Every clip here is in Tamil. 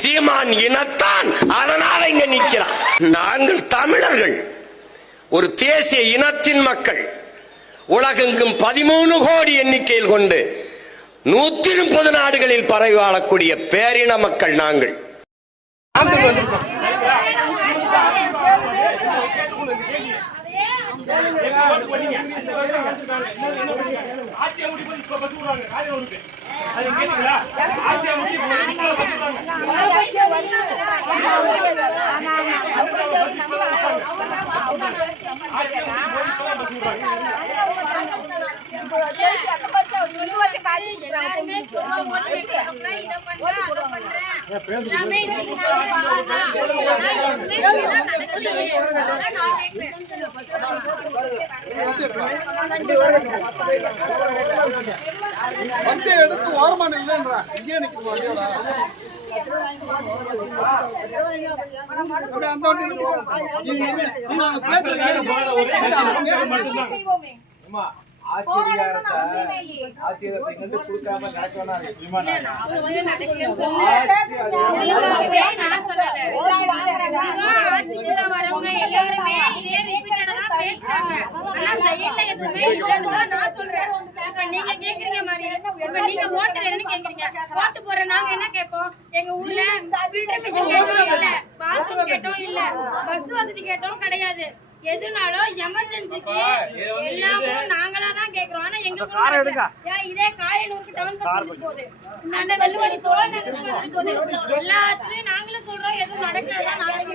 சீமான் இனத்தான், அதனால இங்க நிக்கிறான். நாங்கள் தமிழர்கள் ஒரு தேசிய இனத்தின் மக்கள். உலகெங்கும் 13 கோடி எண்ணிக்கையில் கொண்டு 130 நாடுகளில் பரவி வாழக்கூடிய பேரின மக்கள் நாங்கள். எடுத்து ஓரமான இல்லைன்றா இங்கே நிற்கும் நீங்க கேக்குறீங்க மாதிரி நீங்க ஓட்டு வேணும்னு கேக்குறீங்க. ஓட்டு போற நாங்க என்ன கேட்போம்? எங்க ஊர்ல ஃபில்டர் மிஷின் கேட்டோம் இல்ல, பாத்ரூம் கேட்டோம் இல்ல, பஸ் வசதி கேட்டோம் கிடையாது. எதுனாலும் எமர்ஜென்சிக்கு எல்லாமும் நாங்களா தான் கேக்குறோம். ஆனா எங்க இதே காயனூருக்கு டவுன் பஸ் வந்து போகுது, இந்த வெள்ளுவடி சோழநகர் போகுது, எல்லாத்துலயும் நாங்களும் சொல்றோம் எதுவும் நடக்கிறதா நாளைக்கு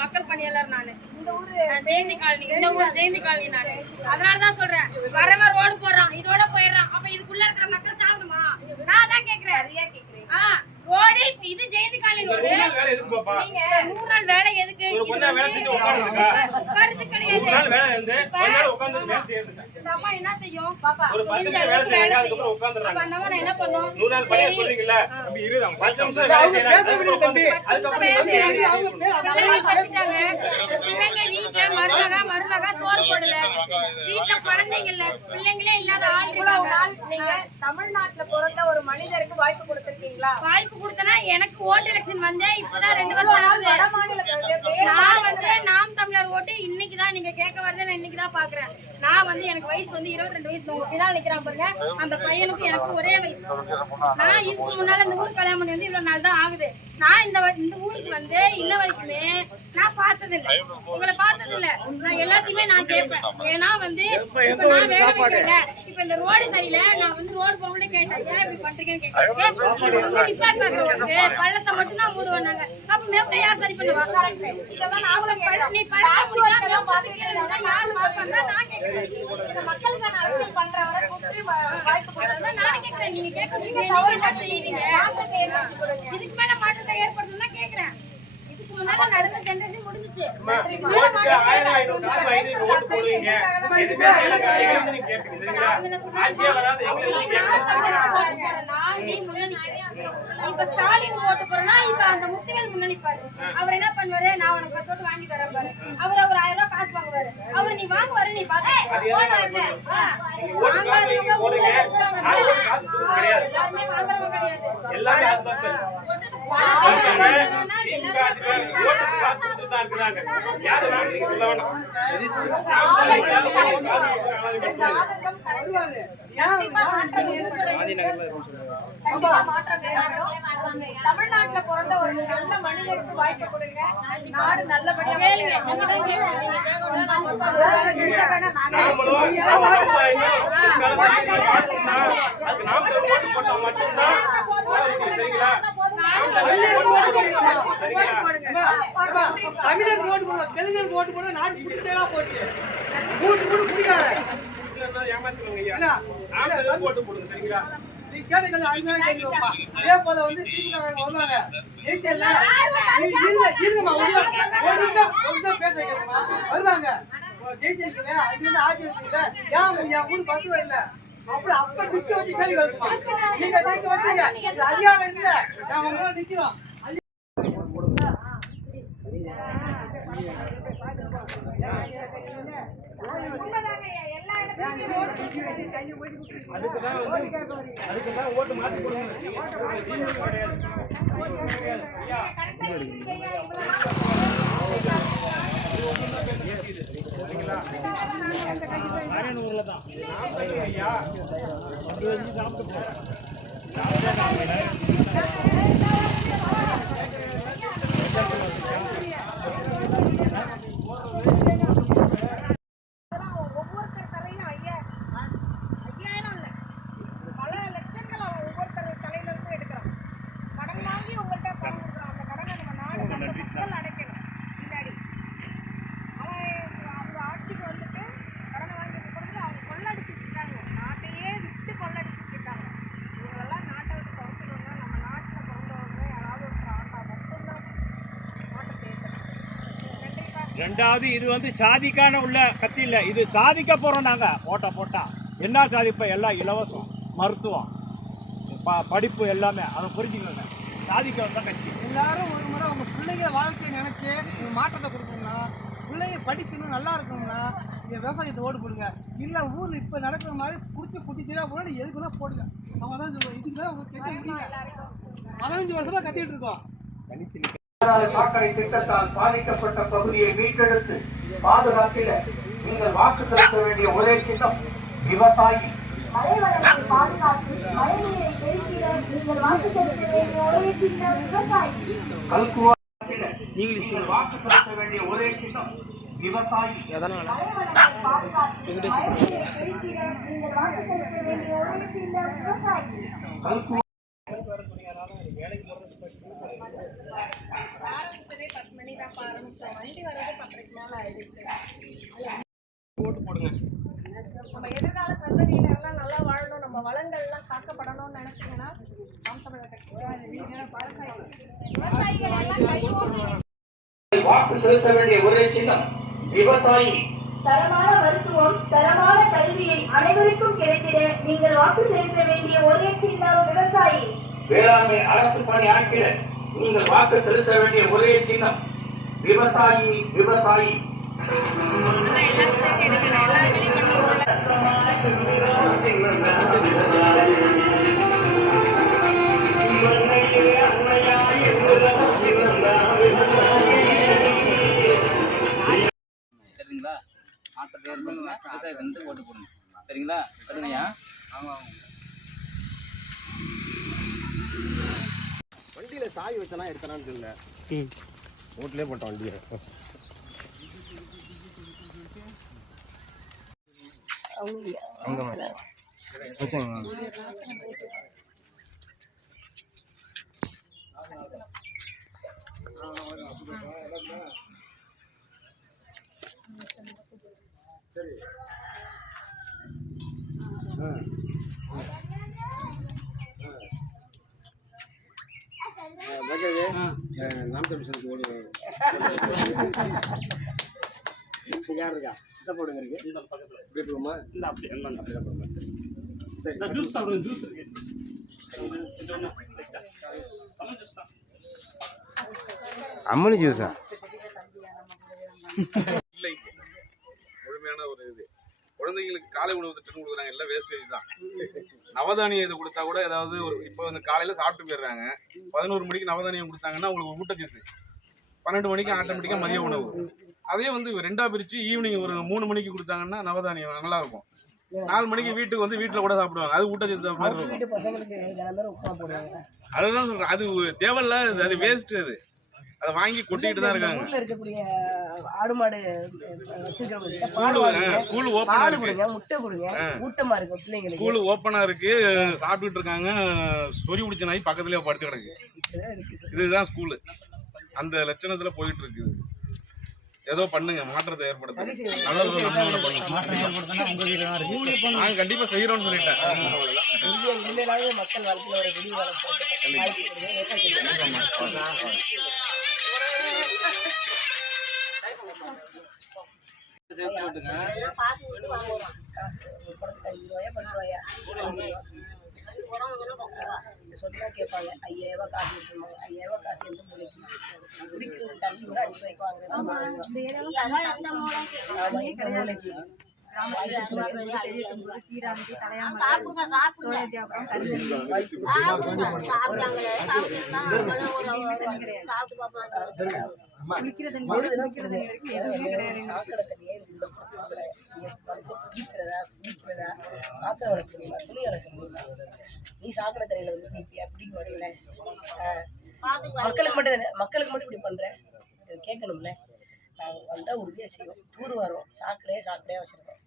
மக்கள் பணியாளர் நானு. ஜெயந்தி காலனி, இந்த ஊர் ஜெயந்தி காலனி நானு. அதனாலதான் சொல்றேன், வரவன் ரோடு போடுறான், இதோட போயிடுறான். அப்ப இதுக்குள்ள இருக்கிற மக்கள் சாப்பிடுமா? நான் தான் கேக்குறேன். ரோடு இது ஜெயந்தி காலனி ரோடு. நீங்க 3 நாள் வேலை எதுக்கு? கருத்து கிடையாது. அம்மா என்ன செய்யும்? பாப்பா என்ன பண்ணும்? பிள்ளைங்க வீட்டுல மருமக சோறு போடல, வீட்டுல குழந்தைங்க இல்ல, பிள்ளைங்களே இல்லாத ஆள். நீங்க தமிழ்நாட்டுல பிறந்த ஒரு மனிதருக்கு வாய்ப்பு கொடுத்திருக்கீங்களா? வாய்ப்பு கொடுத்தனா எனக்கு ஓட்டு எலெக்ஷன் வந்தே இப்பதான் 2 வருஷம் ஆகுது. நான் வந்து நாம் தமிழர் ஓட்டு இன்னைக்குதான் நீங்க கேட்க வரது, நான் இன்னைக்குதான் பாக்குறேன். நான் வந்து எனக்கு வயசு வந்து 22 வயசு. உங்க பின்னால் நிக்கிறான் பாருங்க, அந்த பையனுக்கு எனக்கு ஒரே வயசு. நான் இதுக்கு முன்னால இந்த ஊர் கல்யாணம் பண்ணி வந்து இவ்வளவு நாள் தான் ஆகுது. நான் இந்த ஊருக்கு வந்து இன்ன வரைக்குமே நான் பார்த்தது இல்லை, உங்களை பார்த்தது இல்லை. நான் எல்லாத்தையுமே நான் கேட்பேன். ஏன்னா வந்து இப்ப நான் வேலை வைக்கல, இப்ப இந்த ரோடு சரியில்லை, நான் வந்து ரோடு போகணும்னு கேட்டேன். இப்படி பண்றீங்கன்னு கேட்டேன். டிபார்ட் பாக்குறவங்களுக்கு பள்ளத்தை மட்டும் தான் மூடு வந்தாங்க. அப்ப மேப்ட யார் சரி பண்ணுவா? இதெல்லாம் நான் நீ பள்ளத்தை யாரு பண்றா? நான் கேட்கிறேன். இந்த மக்களுக்கான அரசியல் பண்றவரை கூப்பிட்டு வாய்ப்பு கொடுத்தா நான் கேட்கிறேன். நீங்க கேட்கறீங்க, இதுக்கு மேல மாற்றத்தை ஏற்படுத்தணும்னா கேட்கிறேன். இதுக்கு முன்னால நடந்த ஜெனரேஷன் முடிஞ்சிச்சு. இப்ப ஸ்டாலின் ஓட்டு போறோம்னா இப்ப அந்த முத்திகள் முன்னணிப்பாரு. அவர் என்ன பண்ணுவாரு? நான் உனக்கு 10 ஓட்டு வாங்கி தரேன் பாரு. அவர் ஒரு 1000 ரூபாய் காசு வாங்குவாரு. அவர் நீ வாங்குவாரு, நீ பாத்து எல்லாருமே வாங்குறவங்க கிடையாது. தமிழ்நாட்டுல பிறந்த ஒரு நல்ல மனிதருக்கு வாய்ப்பு கொடுங்க. நாடு நல்லபடியா தமிழர் ஓட்டு போட, தெலுங்கர் ஓட்டு போட நாடு குடிச்சேலா போச்சு. கூட்டு கூட்டு குடிக்காத ஓட்டு போடுங்க சரிங்களா? நீ கேட்டது அருமையான கேள்விப்பா. இதே போல வந்து திமுக வருவாங்க, ஜெயிச்சல இருங்கம்மா, ஒரு நிமிஷம் பேச கேட்கமா வருவாங்க, ஜெயிச்சிருக்கீங்க, அது வந்து ஆட்சி வச்சுக்கல, ஏன் என் ஊருக்கு வந்து வரல அப்படி அப்ப நிக்க வச்சு கேள்வி கேட்கமா? நீங்க ஜெயிக்க வச்சீங்க, அதிகாரம் இல்லை, நான் உங்களோட நிக்கிறோம். அதுக்குதான் ஓட்டு மாற்றி கொடுங்க. அரியனூர்ல தான் ஐயா சாப்பிட்டு போறேன். ஒவ்வொருத்தர் தலையிலும் 5000 இல்ல பல லட்சங்கள் அவன் ஒவ்வொருத்தர் தலையில இருந்து எடுக்கிறான். கடன் வாங்கி உங்கள்கிட்ட பணம் கொடுக்குறான். அந்த கடனை நம்ம நாடு மக்கள் அடைக்கணும். பின்னாடி அவங்க ஆட்சிக்கு வந்துட்டு கடனை வாங்கி கொடுத்து அவங்க கொள்ளடிச்சிட்டு இருக்காங்க. நாட்டையே விட்டு கொள்ளடிச்சிட்டு இருக்காங்க. இவங்களெல்லாம் நாட்டை விட்டு துரத்துறவங்க நம்ம நாட்டில் பிறந்தவங்க யாராவது ஒருத்தர் ஆட்டா மட்டும்தான் நாட்டை சேர்க்கணும். ரெண்டாவது இது வந்து சாதிக்கான உள்ள கட்சி இல்லை, இது சாதிக்க போறோம் நாங்க போட்டா என்ன சாதிப்ப எல்லாம் இலவசம், மருத்துவம், படிப்பு எல்லாமே அதை புரிஞ்சுக்கோங்க. சாதிக்க வந்த கட்சி. எல்லாரும் ஒரு முறை உங்க பிள்ளைங்க வாழ்க்கையை நினைச்சு நீங்க மாற்றத்தை கொடுக்கணும்னா, பிள்ளைங்க படிக்கணும் நல்லா இருக்கணும்னா நீங்க விவசாயத்தை ஓடு போடுங்க. இல்ல ஊர்ல இப்ப நடக்கிற மாதிரி குடிச்சு குட்டிச்சுனா போட எதுக்குன்னா போடுங்க. அவங்க தான் சொல்லுவாங்க. இதுக்கு தான் உங்களுக்கு கேட்க முடியல. 15 வருஷமா கத்திட்டு இருக்கோம். சாக்கடை திட்டத்தால் பாதிக்கப்பட்ட பகுதியை மீட்டெடுத்து பாதுகாத்திட நீங்கள் வாக்கு செலுத்த வேண்டிய ஒரே சின்னம் விவசாயி. மழைவளத்தை பாதுகாத்து மழைநீரை பெருக்கிட நீங்கள் வாக்கு செலுத்த வேண்டிய ஒரே சின்னம் விவசாயி. கல்குவாத்திட நீங்கள் வாக்கு செலுத்த வேண்டிய ஒரே சின்னம் விவசாயி. மழைவளத்தை பாதுகாத்து மழைநீரை பெருக்கிட நீங்கள் வாக்கு செலுத்த வேண்டிய ஒரே சின்னம் விவசாயி. ஆரம்பிச்சதே 10 மணி தான் ஆரம்பிச்சோம். வண்டி வர்றது 10:30 மேல ஆயிடுச்சு. ஓட்டு போடுங்க. நம்ம எதிர்கால சந்ததியினர்லாம் நல்லா வாழணும், நம்ம வளங்கள்லாம் காக்கப்படணும்னு நினைச்சீங்கன்னா நாம் தமிழர் கட்சி விவசாயிகள் எல்லாம் கையோடு வாக்கு செலுத்த வேண்டிய ஒரே சின்னம் விவசாயி. தரமான மருத்துவம் தரமான கல்வியை அனைவருக்கும் கிடைத்திட நீங்கள் வாக்கு செலுத்த வேண்டிய ஒரே சின்னம் விவசாயி. வேளாண்மை அரசு பணி ஆக்கிட நீங்கள் வாக்கு செலுத்த வேண்டிய ஒரே சின்னம் விவசாயி. விவசாயி. சரிங்களா? மாற்றத்தை ஏற்படுங்க, விவசாயத்துக்கு ஓட்டு போடுங்க. சரிங்களா? சரிங்கய்யா. ஆமாம். வண்டியில சாவி வச்சனா எடுத்தனான்னு தெரியல. ஓட்லயே போட்டான் வண்டியை. நாமக்கல் மிஷனுக்கு ஓடு யார் இருக்கா? இதை போடுங்க இருக்கு. இப்படி போடுமா? இல்லை அப்படி எல்லாம் அப்படிதான் போடுமா? சரி சரி. ஜூஸ் சாப்பிடுங்க. ஜூஸ் இருக்கு. அம்மனி ஜூஸா? இல்லை, முழுமையான ஒரு இது. குழந்தைங்களுக்கு காலை உணவு திட்டம் கொடுக்குறாங்க, எல்லாம் வேஸ்டேஜ் தான். நவதானியம் இது கொடுத்தா கூட ஏதாவது ஒரு இப்போ வந்து காலையில் சாப்பிட்டு போயிடுறாங்க. 11 மணிக்கு நவதானியம் கொடுத்தாங்கன்னா உங்களுக்கு ஒரு ஊட்டச்சத்து. 12 மணிக்கு ஆட்டோமேட்டிக்காக மதிய உணவு. அதே வந்து 2ஆ பிரித்து ஈவினிங் ஒரு 3 மணிக்கு கொடுத்தாங்கன்னா நவதானியம் நல்லா இருக்கும். 4 மணிக்கு வீட்டுக்கு வந்து வீட்டில் கூட சாப்பிடுவாங்க. அது ஊட்டச்சத்து மாதிரி இருக்கும். அதுதான் சொல்கிறேன், அது தேவையில்ல, அது வேஸ்ட். அது அதை வாங்கி கொட்டிக்கிட்டு தான் இருக்காங்க. ஆடு மாடு ஸ்கூல் ஓப்பனா இருக்கு, முட்டை கொடுங்க, ஊட்டமா இருக்கு பிள்ளைங்களுக்கு. ஸ்கூல் ஓப்பனா இருக்கு, சாப்பிட்டுட்டு இருக்காங்க. சொறி பிடிச்ச நாய் பக்கத்துலயே படுத்து கிடக்கு. இதுதான் ஸ்கூலு. அந்த லட்சணத்துல போயிட்டு இருக்கு. ஏதோ பண்ணுங்க, மாற்றத்தை ஏற்படுத்துங்க. நாங்க கண்டிப்பா செய்யறோம்னு சொல்லிட்டேன். மக்கள் வாழ்க்கையில ஒரு சொன்னா கேட்பாங்க. 5000 ரூபாய் காசு விட்டுருவாங்க. 5000 ரூபாய் காசு எந்த மூலைக்கு? குடிக்கிறது தண்ணி கூட 5 ரூபாய்க்கு வாங்குறேன். ஆமா, எந்த மூலைக்கு சாக்கடை தண்ணியே இதுல குடிக்கிறதா பாத்திரம் வளர்க்கணுமா துணி வேலை செய்யணுமா நீ சாக்கடை தண்ணியில வந்து குடிப்பியா குடிக்க மாட்டீங்களே மக்களுக்கு மட்டும் இப்படி பண்ற இது கேட்கணும்ல நாங்கள் வந்தால் உறுதியாக செய்வோம் தூர் வரோம் சாக்கடையாக வச்சிருக்கோம்